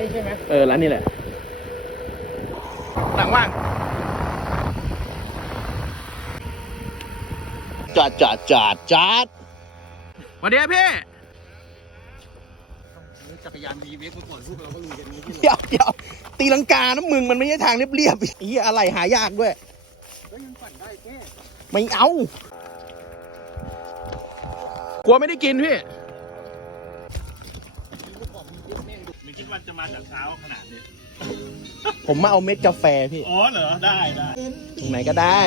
นี้ใช่ไหมร้านนี้แหละหลังว่างจัดสวัสดีครับพี่จักรยานVWXเมื่อก่อนพวกเราก็ลุยกันนี้เดี๋ยวตีลังกานะมึงมันไม่ใช่ทางเรียบๆอีอะไรหายากด้วยก็ยังปั่นได้แค่ไม่เอากลัวไม่ได้กินพี่ไม่คิดว่าจะมาจากเช้าขนาดนี้ผมมาเอาเม็ดกาแฟพี่อ๋อเหรอได้ตรงไหนก็ได้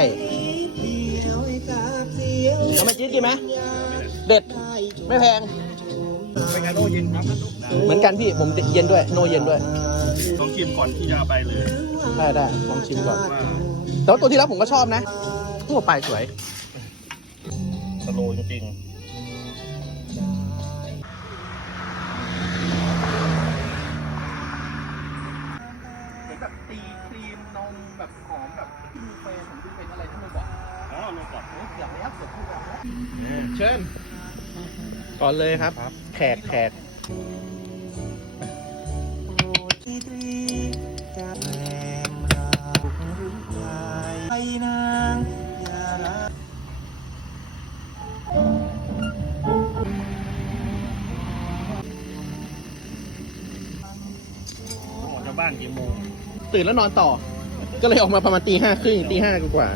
เอามาจิ้มกินไหมเด็ดไม่แพงเป็นกาโน่เย็นครับเหมือนกันพี่ผมเย็นด้วยโนเย็นด้วยลองชิมก่อนที่จะไปเลยได้ลองชิมก่อนแต่ว่าตัวที่แล้วผมก็ชอบนะทั่วไปสวยสโลว์จริงแบบตีครีมนมแบบหอมแบบที่มีเฟรนผมดูเป็นอะไรที่มันบอกอ๋อลงก่อนเกือบแล้วเชิญก่อนเลยครับแขกบ้านกี่โมงตื่นแล้วนอนต่อก็เลยออกมาประมาณตี 5:30 ตี 5กว่า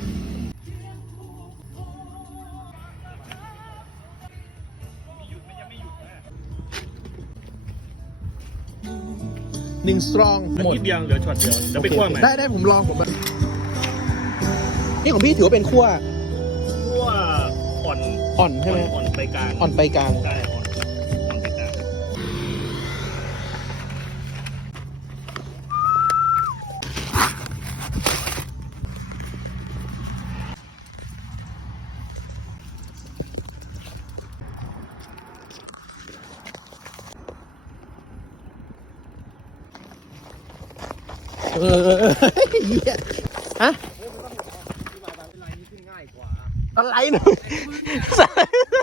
1 สตรองหมดเดียวเหลือช็อตเดียวจะไปคั่วไหมได้ผมลองผมนี่ของพี่ถือว่าเป็นคั่วอ่อนใช่ไหมอ่อนไปกลางอ่อนไปกลางใช่อ่อนไปกลางฮะอะไรนะ